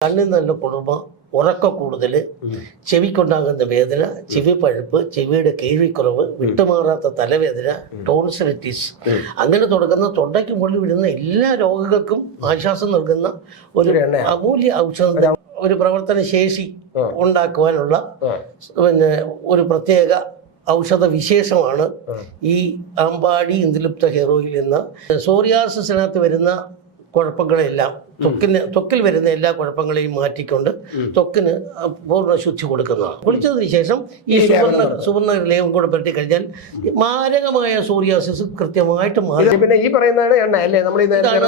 കണ്ണിൽ നല്ല കുളിർമ ഉറക്ക കൂടുതൽ ചെവിക്കുണ്ടാകുന്ന വേദന ചെവി പഴുപ്പ് ചെവിയുടെ കേൾവിക്കുറവ് വിട്ടുമാറാത്ത തലവേദന ടോൺസിലിറ്റീസ്. അങ്ങനെ തുടങ്ങുന്ന തൊണ്ടയ്ക്ക് മുകളിൽ വിടുന്ന എല്ലാ രോഗങ്ങൾക്കും ആശ്വാസം നൽകുന്ന ഒരു അമൂല്യ ഔഷധം ഒരു പ്രവർത്തന ശേഷി ഉണ്ടാക്കുവാനുള്ള പിന്നെ ഒരു പ്രത്യേക ഔഷധ വിശേഷമാണ് ഈ അമ്പാടി ഇന്ദുലുപ്ത ഹെറോയിൽ നിന്ന് എന്ന സോറിയാസിനകത്ത് വരുന്ന കുഴപ്പങ്ങളെല്ലാം ത്വക്കിന് ത്വക്കിൽ വരുന്ന എല്ലാ കുഴപ്പങ്ങളെയും മാറ്റിക്കൊണ്ട് ത്വക്കിന് പൂർണ ശുദ്ധി കൊടുക്കുന്നതാണ്. കുളിച്ചതിന് ശേഷം ഈ സുവർണ സുവർണ ലേഖം കൂടെ പറ്റി കഴിഞ്ഞാൽ മാരകമായ സൂര്യാസിസ് കൃത്യമായിട്ട് മാറി. പിന്നെ ഈ പറയുന്നതാണ് എണ്ണ അല്ലേ? നമ്മൾ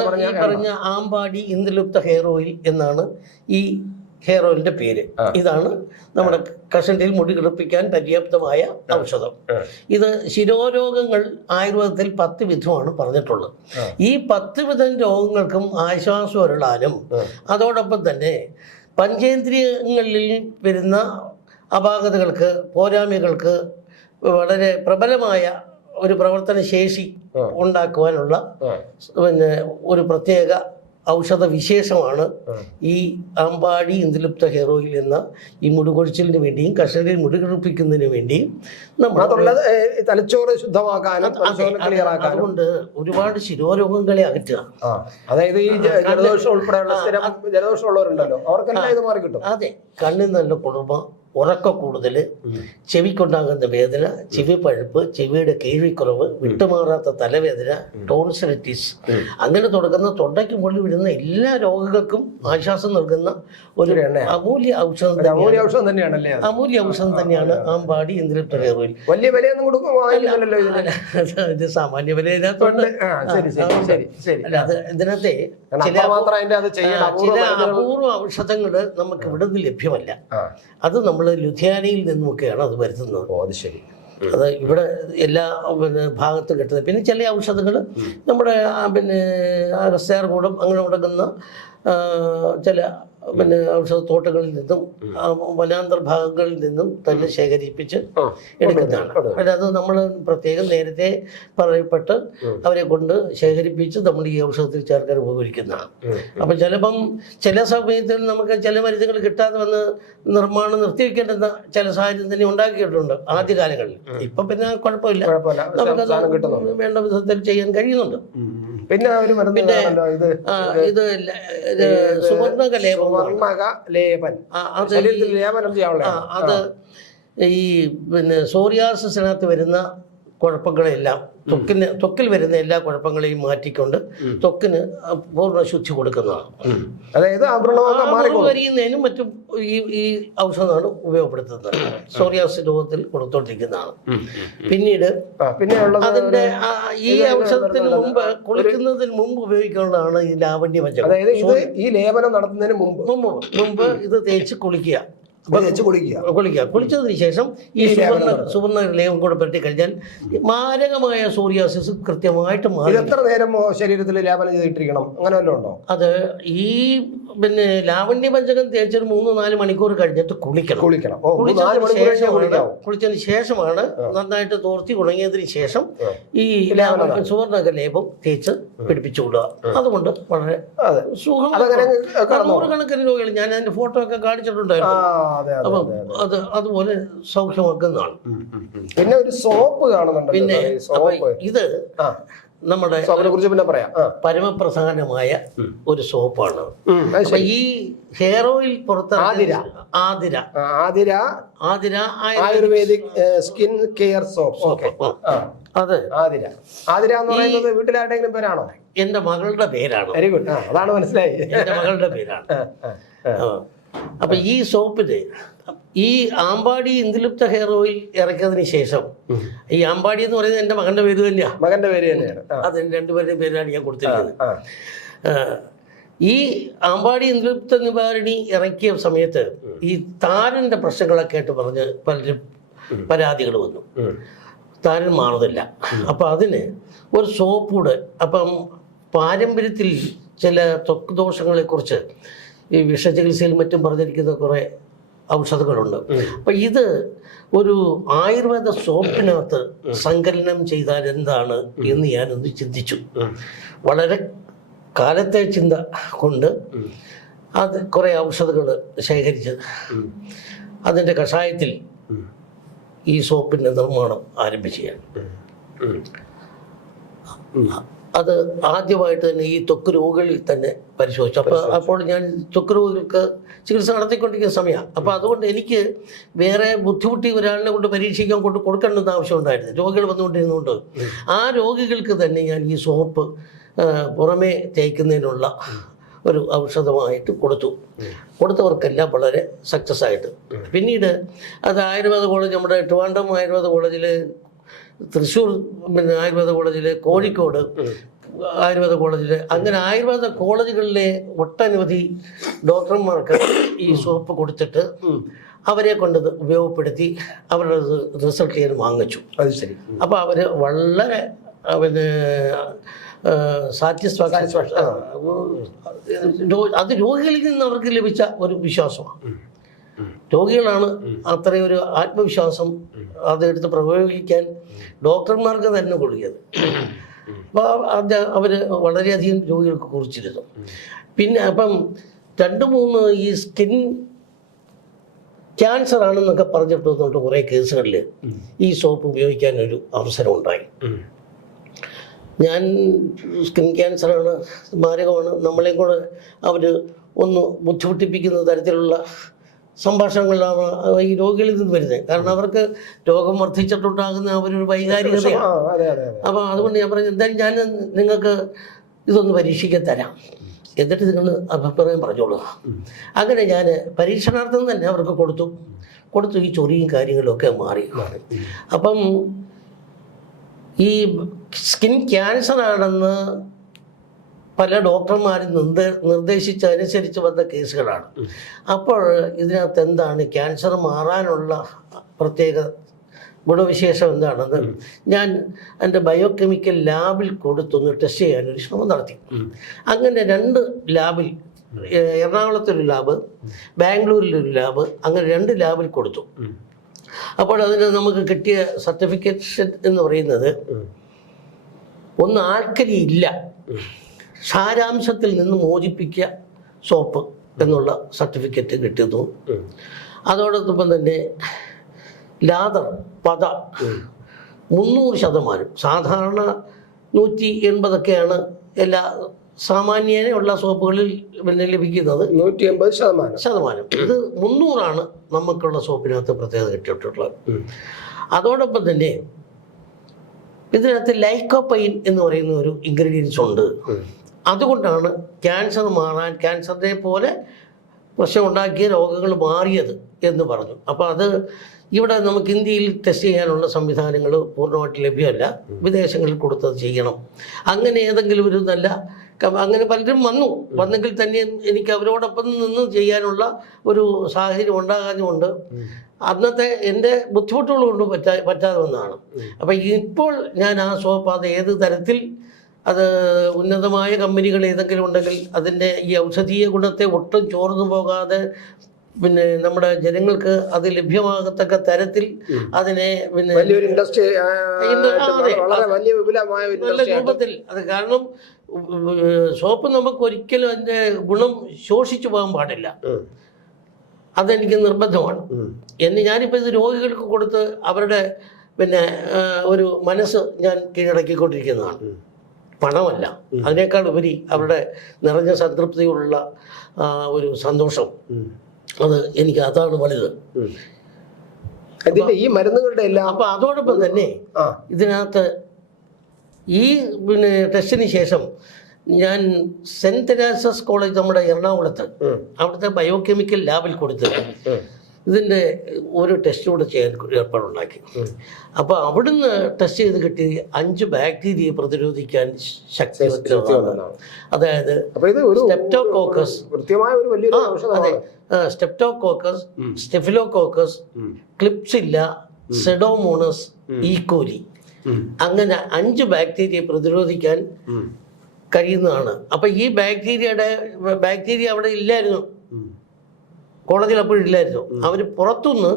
പറഞ്ഞ ഈ പറഞ്ഞ ആമ്പാടി ഇന്ദുലുപ്ത ഹെയർ ഓയിൽ എന്നാണ് ഈ ഹെയർ ഓയിലിന്റെ പേര്. ഇതാണ് നമ്മുടെ കഷണ്ടിൽ മുടി കിടപ്പിക്കാൻ പര്യാപ്തമായ ഔഷധം. ഇത് ശിരോരോഗങ്ങൾ ആയുർവേദത്തിൽ പത്ത് വിധമാണ് പറഞ്ഞിട്ടുള്ളത്. ഈ പത്ത് വിധം രോഗങ്ങൾക്കും ആശ്വാസം അരുളാനും അതോടൊപ്പം തന്നെ പഞ്ചേന്ദ്രിയങ്ങളിൽ വരുന്ന അപാകതകൾക്ക് പോരാമികൾക്ക് വളരെ പ്രബലമായ ഒരു പ്രവർത്തന ശേഷി ഉണ്ടാക്കുവാനുള്ള പിന്നെ ഒരു പ്രത്യേക ഔഷധ വിശേഷമാണ് ഈ അമ്പാടി ഇന്ദുലുപ്ത ഹെറോയിൽ എന്ന ഈ മുടികൊഴിച്ചിലിന് വേണ്ടിയും കഷണ്ടിൽ മുടി കിടപ്പിക്കുന്നതിന് വേണ്ടിയും നമ്മൾ തലച്ചോറ് ശുദ്ധമാക്കാനും അതുകൊണ്ട് ഒരുപാട് ശിരോരോഗങ്ങളെ അകറ്റുക. അതായത് ഈ ജലദോഷം ഉൾപ്പെടെയുള്ള ജലദോഷം ഉള്ളവരുണ്ടല്ലോ അവർക്കെല്ലാം ഇത് മാറി കിട്ടും. അതെ. കണ്ണിൽ നല്ല കുളിർമ ഉറക്ക കൂടുതൽ ചെവിക്കുണ്ടാകുന്ന വേദന ചെവി പഴുപ്പ് ചെവിയുടെ കേൾവിക്കുറവ് വിട്ടുമാറാത്ത തലവേദന ടോൺസിലിറ്റീസ് അങ്ങനെ തുടങ്ങുന്ന തൊണ്ടയ്ക്ക് മുകളിൽ വിടുന്ന എല്ലാ രോഗങ്ങൾക്കും ആശ്വാസം നൽകുന്ന ഒരു അമൂല്യ ഔഷധം അമൂല്യ തന്നെയാണ്. ഔഷധം തന്നെയാണല്ലേ അമൂല്യ ഔഷധം തന്നെയാണ് ആ. പാടി ഹെയർ ഓയിൽ വലിയ വിലയൊന്നും കൊടുക്കും വാങ്ങിക്കുന്നില്ലല്ലോ ഇത് സാമാന്യ വില ഇതിനകത്തുണ്ട്. അല്ല അത് ഇതിനകത്തെ ചില അപൂർവ ഔഷധങ്ങൾ നമുക്ക് ഇവിടുന്ന് ലഭ്യമല്ല. അത് നമ്മൾ ലുധിയാനയിൽ നിന്നുമൊക്കെയാണ് അത് വരുത്തുന്നത്. ഓ അത് ശരി. അത് ഇവിടെ എല്ലാ പിന്നെ ഭാഗത്തും കിട്ടുന്നത്. പിന്നെ ചില ഔഷധങ്ങൾ നമ്മുടെ പിന്നെ അഗസ്ത്യാർ കൂടം അങ്ങനെ ഉടങ്ങുന്ന ചില പിന്നെ ഔഷധത്തോട്ടങ്ങളിൽ നിന്നും വനാന്തർ ഭാഗങ്ങളിൽ നിന്നും തന്നെ ശേഖരിപ്പിച്ച് എടുക്കുന്നതാണ്. പിന്നെ അത്. നമ്മൾ പ്രത്യേകം നേരത്തെ പറയപ്പെട്ട് അവരെ കൊണ്ട് ശേഖരിപ്പിച്ച് നമ്മൾ ഈ ഔഷധത്തിൽ ചേർക്കാൻ ഉപകരിക്കുന്നതാണ്. അപ്പം ചിലപ്പം ചില സമയത്തിൽ നമുക്ക് ചില മരുന്നുകൾ കിട്ടാതെ വന്ന് നിർമ്മാണം നിർത്തിവെക്കേണ്ടുന്ന ചില സാഹചര്യം തന്നെ ഉണ്ടാക്കിയിട്ടുണ്ട് ആദ്യകാലങ്ങളിൽ ഇപ്പം പിന്നെ കുഴപ്പമില്ല. നമുക്ക് നമുക്കത് വേണ്ട വിധത്തിൽ ചെയ്യാൻ കഴിയുന്നുണ്ട്. പിന്നെ ഒരു മരുന്ന് ഇത് ഇത് സുവർണക ലേപം ലേപൻ ശരീരത്തിൽ ലേപനം ചെയ്യാനുള്ള അത് ഈ പിന്നെ സോറിയാസിനകത്ത് വരുന്ന കുഴപ്പങ്ങളെല്ലാം ത്വക്കിന് ത്വക്കിൽ വരുന്ന എല്ലാ കുഴപ്പങ്ങളെയും മാറ്റിക്കൊണ്ട് ത്വക്കിന് പൂർണ ശുദ്ധി കൊടുക്കുന്നതാണ്. അതായത് വരിയുന്നതിനും മറ്റും ഈ ഈ ഔഷധമാണ് ഉപയോഗപ്പെടുത്തുന്നത്. സോറിയാസ് രോഗത്തിൽ കൊടുത്തോണ്ടിരിക്കുന്നതാണ്. പിന്നീട് പിന്നെ ഉള്ളത് അതിന്റെ ഈ ഔഷധത്തിന് മുമ്പ് കുളിക്കുന്നതിന് മുമ്പ് ഉപയോഗിക്കേണ്ടതാണ് ഈ ലാവണ്യ പഞ്ചകം. അതായത് ഇത് ഈ ലേപനം നടത്തുന്നതിന് മുമ്പ്. മുമ്പ് മുമ്പ് ഇത് തേച്ച് കുളിക്കുക. കുളിക്കുക. കുളിച്ചതിന് ശേഷം ഈ സുവർണ സുവർണ ലേപം കൂടെ പറ്റി കഴിഞ്ഞാൽ മാരകമായ സൂര്യാസിസ് കൃത്യമായിട്ട് മാറി. എത്ര നേരം ശരീരത്തിൽ ലേപനം ചെയ്തിട്ടിരിക്കണം? അങ്ങനെ വല്ലതും ഉണ്ടോ? അത് ഈ പിന്നെ ലാവണ്യ പഞ്ചകം തേച്ചൊരു മൂന്ന് നാല് മണിക്കൂർ കഴിഞ്ഞിട്ട് കുളിക്കണം. കുളിക്കണം. കുളിച്ചതിന് ശേഷമാണ് കുളിച്ചതിന് ശേഷമാണ് നന്നായിട്ട് തോർത്തി ഉണങ്ങിയതിന് ശേഷം ഈ ലാവണ ലാവണ്യ ലേപം തേച്ച് പിടിപ്പിച്ചു വിടുക അതുകൊണ്ട് വളരെ സുഖം. നൂറുകണക്കിന് രോഗികൾ. ഞാൻ അതിന്റെ ഫോട്ടോ ഒക്കെ കാണിച്ചിട്ടുണ്ടായിരുന്നു. അപ്പം അത് അതുപോലെ സൗഖ്യമാക്കുന്നതാണ് പിന്നെ ഒരു സോപ്പ് കാണുന്നുണ്ട് പിന്നെ സോപ്പ്. ഇത് ആ. നമ്മുടെ കുറിച്ച് പിന്നെ പറയാം. പരമപ്രധാനമായ ഒരു സോപ്പാണ്. ഈ ഹെയർ ഓയിൽ പുറത്ത് Athira. Athira. Athira. Athira ayurvedic skin care soap. Okay. അത് ആതിര. ആതിര എന്ന് പറയുന്നത് വീട്ടിലാരുടെങ്കിലും പേരാണോ? എന്റെ മകളുടെ പേരാണ്. വെരി ഗുഡ് അതാണ് മനസ്സിലായി. എന്റെ മകളുടെ പേരാണ്. അപ്പൊ ഈ സോപ്പിൽ ഈ ആമ്പാടി ഇന്ദുലുപ്ത ഹെയർ ഓയിൽ ഇറക്കിയതിന് ശേഷം ഈ ആമ്പാടി എന്ന് പറയുന്നത് എന്റെ മകന്റെ പേര് തന്നെയാ. മകന്റെ പേര് തന്നെയാണ്. അത് രണ്ടുപേരുടെയും പേരാണ് ഞാൻ കൊടുത്തിരിക്കുന്നത്. ഈ ആമ്പാടി ഇന്ദുലുപ്ത നിവാരണി ഇറക്കിയ സമയത്ത് ഈ താരന്റെ പ്രശ്നങ്ങളൊക്കെ ആയിട്ട് പറഞ്ഞ് പലരും പരാതികൾ വന്നു. താരൻ മാറുന്നില്ല. അപ്പം അതിന് ഒരു സോപ്പ് കൂടെ അപ്പം പാരമ്പര്യത്തിൽ ചില ത്വക്ക് ദോഷങ്ങളെക്കുറിച്ച് ഈ വിഷചികിത്സയിൽ മറ്റും പറഞ്ഞിരിക്കുന്ന കുറേ ഔഷധങ്ങളുണ്ട്. അപ്പം ഇത് ഒരു ആയുർവേദ സോപ്പിനകത്ത് സങ്കലനം ചെയ്താൽ എന്താണ് എന്ന് ഞാനൊന്ന് ചിന്തിച്ചു. വളരെ കാലത്തെ ചിന്ത കൊണ്ട് അത് കുറേ ഔഷധങ്ങൾ ശേഖരിച്ച് അതിന്റെ കഷായത്തിൽ ഈ സോപ്പിന്റെ നിർമ്മാണം ആരംഭിക്കുകയാണ് അത് ആദ്യമായിട്ട് തന്നെ ഈ ത്വക്ക് രോഗികളിൽ തന്നെ പരിശോധിച്ചു. അപ്പോൾ അപ്പോൾ ഞാൻ ത്വക്ക് രോഗികൾക്ക് ചികിത്സ നടത്തിക്കൊണ്ടിരിക്കുന്ന സമയമാണ് അപ്പോൾ അതുകൊണ്ട് എനിക്ക് വേറെ ബുദ്ധിമുട്ടി ഒരാളിനെ കൊണ്ട് പരീക്ഷിക്കാൻ കൊണ്ട് കൊടുക്കേണ്ടെന്ന് ആവശ്യമുണ്ടായിരുന്നു. രോഗികൾ വന്നുകൊണ്ടിരുന്നുകൊണ്ട് ആ രോഗികൾക്ക് തന്നെ ഞാൻ ഈ സോപ്പ് പുറമേ തേക്കുന്നതിനുള്ള ഒരു ഔഷധമായിട്ട് കൊടുത്തു. കൊടുത്തവർക്കെല്ലാം വളരെ സക്സസ് ആയിട്ട് പിന്നീട് അത് ആയുർവേദ കോളേജ് നമ്മുടെ ട്രിവാൻഡ്രം ആയുർവേദ കോളേജിൽ തൃശ്ശൂർ പിന്നെ ആയുർവേദ കോളേജിൽ കോഴിക്കോട് ആയുർവേദ കോളേജിൽ അങ്ങനെ ആയുർവേദ കോളേജുകളിലെ ഒട്ടനവധി ഡോക്ടർമാർക്ക് ഈ സോപ്പ് കൊടുത്തിട്ട് അവരെ കൊണ്ട് ഉപയോഗപ്പെടുത്തി അവരുടെ റിസൾട്ട് ചെയ്ത് വാങ്ങിച്ചു. അത് ശരി. അപ്പോൾ അവർ വളരെ പിന്നെ സാറ്റിസ്ഫാക്ഷൻ അത് രോഗികളിൽ നിന്ന് അവർക്ക് ലഭിച്ച ഒരു വിശ്വാസമാണ്. രോഗികളാണ് അത്രയും ഒരു ആത്മവിശ്വാസം അതെടുത്ത് പ്രയോഗിക്കാൻ ഡോക്ടർമാർക്ക് തന്നെ കൊടുക്കിയത്. അപ്പോൾ അത് അവർ വളരെയധികം രോഗികൾക്ക് കുറിച്ചിരുന്നു. പിന്നെ അപ്പം രണ്ട് മൂന്ന് ഈ സ്കിൻ ക്യാൻസർ ആണെന്നൊക്കെ പറഞ്ഞിട്ട് വന്നിട്ട് കുറേ കേസുകളിൽ ഈ സോപ്പ് ഉപയോഗിക്കാൻ ഒരു അവസരം ഉണ്ടായി ഞാൻ സ്കിൻ ക്യാൻസറാണ് മാരകമാണ് നമ്മളെയും കൂടെ അവർ ഒന്ന് ബുദ്ധിമുട്ടിപ്പിക്കുന്ന തരത്തിലുള്ള സംഭാഷണങ്ങളാണ് ഈ രോഗികളിൽ നിന്ന് വരുന്നത്. കാരണം അവർക്ക് രോഗം വർദ്ധിച്ചിട്ടുണ്ടാകുന്ന അവരൊരു വൈകാരികതയാണ്. അപ്പോൾ അതുകൊണ്ട് ഞാൻ പറഞ്ഞു എന്തായാലും ഞാൻ നിങ്ങൾക്ക് ഇതൊന്ന് പരീക്ഷിക്കാൻ തരാം. എന്നിട്ട് നിങ്ങൾ അഭിപ്രായം പറഞ്ഞോളൂ. അങ്ങനെ ഞാൻ പരീക്ഷണാർത്ഥം തന്നെ അവർക്ക് കൊടുത്തു. കൊടുത്തു ഈ ചൊറിയും കാര്യങ്ങളൊക്കെ മാറി അപ്പം ഈ സ്കിൻ ക്യാൻസർ ആണെന്ന് പല ഡോക്ടർമാരും നിർദ്ദേ നിർദ്ദേശിച്ചനുസരിച്ച് വന്ന കേസുകളാണ്. അപ്പോൾ ഇതിനകത്ത് എന്താണ്? ക്യാൻസർ മാറാനുള്ള പ്രത്യേക ഗുണവിശേഷം എന്താണെന്ന് ഞാൻ എന്റെ ബയോകെമിക്കൽ ലാബിൽ കൊടുത്തൊന്ന് ടെസ്റ്റ് ചെയ്യാൻ ഒരു ശ്രമം നടത്തി അങ്ങനെ രണ്ട് ലാബിൽ എറണാകുളത്തൊരു ലാബ് ബാംഗ്ലൂരിലൊരു ലാബ് അങ്ങനെ രണ്ട് ലാബിൽ കൊടുത്തു. അപ്പോൾ അതിന് നമുക്ക് കിട്ടിയ സർട്ടിഫിക്കറ്റ് എന്ന് പറയുന്നത് ഒന്ന് ആൽക്കരി ഇല്ല. സാരാംശത്തിൽ നിന്ന് മോചിപ്പിക്കുക സോപ്പ് എന്നുള്ള സർട്ടിഫിക്കറ്റ് കിട്ടുന്നു. അതോടൊപ്പം തന്നെ ലാദർ പത മുന്നൂറ് ശതമാനം സാധാരണ നൂറ്റി എൺപതൊക്കെയാണ് എല്ലാ സാമാന്യനെയുള്ള സോപ്പുകളിൽ പിന്നെ ലഭിക്കുന്നത്. നൂറ്റി എൺപത് ശതമാനം. ശതമാനം. ഇത് മുന്നൂറാണ് നമുക്കുള്ള സോപ്പിനകത്ത് പ്രത്യേകത കിട്ടിയിട്ടുള്ളത്. അതോടൊപ്പം തന്നെ ഇതിനകത്ത് ലൈക്കോപ്പൈൻ എന്ന് പറയുന്ന ഒരു ഇൻഗ്രീഡിയൻസ് ഉണ്ട്. അതുകൊണ്ടാണ് ക്യാൻസർ മാറാൻ ക്യാൻസറിനെ പോലെ പ്രശ്നം ഉണ്ടാക്കിയ രോഗങ്ങൾ മാറിയത് എന്ന് പറഞ്ഞു. അപ്പോൾ അത് ഇവിടെ നമുക്ക് ഇന്ത്യയിൽ ടെസ്റ്റ് ചെയ്യാനുള്ള സംവിധാനങ്ങൾ പൂർണമായിട്ട് ലഭ്യമല്ല. വിദേശങ്ങളിൽ കൊടുത്തത് ചെയ്യണം. അങ്ങനെ ഏതെങ്കിലും ഒരു നല്ല അങ്ങനെ പലരും വന്നു. വന്നെങ്കിൽ തന്നെ എനിക്ക് അവരോടൊപ്പം നിന്ന് ചെയ്യാനുള്ള ഒരു സാഹചര്യം ഉണ്ടാകാഞ്ഞുകൊണ്ട് അന്നത്തെ എന്റെ ബുദ്ധിമുട്ടുകൾ കൊണ്ട് പറ്റാ പറ്റാതെ വന്നതാണ്. അപ്പം ഇപ്പോൾ ഞാൻ ആ സോപ്പ് അത് ഏത് തരത്തിൽ അത് ഉന്നതമായ കമ്പനികൾ ഏതെങ്കിലും ഉണ്ടെങ്കിൽ അതിന്റെ ഈ ഔഷധീയ ഗുണത്തെ ഒട്ടും ചോർന്നു പോകാതെ പിന്നെ നമ്മുടെ ജനങ്ങൾക്ക് അത് ലഭ്യമാകത്തക്ക തരത്തിൽ അതിനെ പിന്നെ വലിയൊരു ഇൻഡസ്ട്രി. വളരെ വലിയ വിപുലമായ നല്ല രൂപത്തിൽ. അത് കാരണം സോപ്പ് നമുക്ക് ഒരിക്കലും അതിന്റെ ഗുണം ശോഷിച്ചു പോകാൻ പാടില്ല. അതെനിക്ക് നിർബന്ധമാണ്. എന്ന് ഞാനിപ്പോൾ ഇത് രോഗികൾക്ക് കൊടുത്ത് അവരുടെ പിന്നെ ഒരു മനസ്സ് ഞാൻ കീഴടക്കിക്കൊണ്ടിരിക്കുന്നതാണ്. പണമല്ല. അതിനേക്കാൾ ഉപരി അവരുടെ നിറഞ്ഞ സംതൃപ്തിയുള്ള ഒരു സന്തോഷം. അത് എനിക്ക് അതാണ് വലുത്. ഈ മരുന്നുകളുടെ എല്ലാം അപ്പൊ അതോടൊപ്പം തന്നെ ഇതിനകത്ത് ഈ പിന്നെ ടെസ്റ്റിന് ശേഷം ഞാൻ സെന്റ് തെരേസസ് കോളേജ് നമ്മുടെ എറണാകുളത്ത് അവിടുത്തെ ബയോകെമിക്കൽ ലാബിൽ കൊടുത്ത്. ഇതിന്റെ ഒരു ടെസ്റ്റ് കൂടെ ചെയ്യാൻ ഏർപ്പാടുണ്ടാക്കി. അപ്പോൾ അവിടുന്ന് ടെസ്റ്റ് ചെയ്ത് കിട്ടി അഞ്ച് ബാക്ടീരിയയെ പ്രതിരോധിക്കാൻ ശക്തി അതായത് സ്റ്റെപ്റ്റോകോക്കസ് കൃത്യമായ ഒരു വലിയ അതെ. സ്റ്റെപ്റ്റോകോക്കസ് സ്റ്റെഫിലോകോക്കസ് ക്ലിപ്സില്ല സെഡോമോണസ് ഈക്കോലി അങ്ങനെ അഞ്ച് ബാക്ടീരിയയെ പ്രതിരോധിക്കാൻ കഴിയുന്നതാണ്. അപ്പൊ ഈ ബാക്ടീരിയയുടെ ബാക്ടീരിയ അവിടെ ഇല്ലായിരുന്നു. കോളേജിൽ അപ്പോഴും ഇല്ലായിരുന്നു. അവർ പുറത്തുനിന്ന്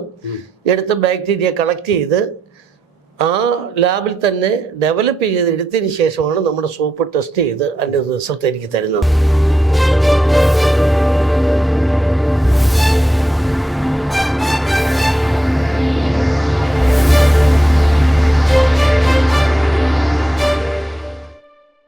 എടുത്ത ബാക്ടീരിയ കളക്ട് ചെയ്ത് ആ ലാബിൽ തന്നെ ഡെവലപ്പ് ചെയ്ത് എടുത്തതിന് ശേഷമാണ് നമ്മുടെ സോപ്പ് ടെസ്റ്റ് ചെയ്ത് അതിന്റെ റിസൾട്ട് എനിക്ക് തരുന്നത്.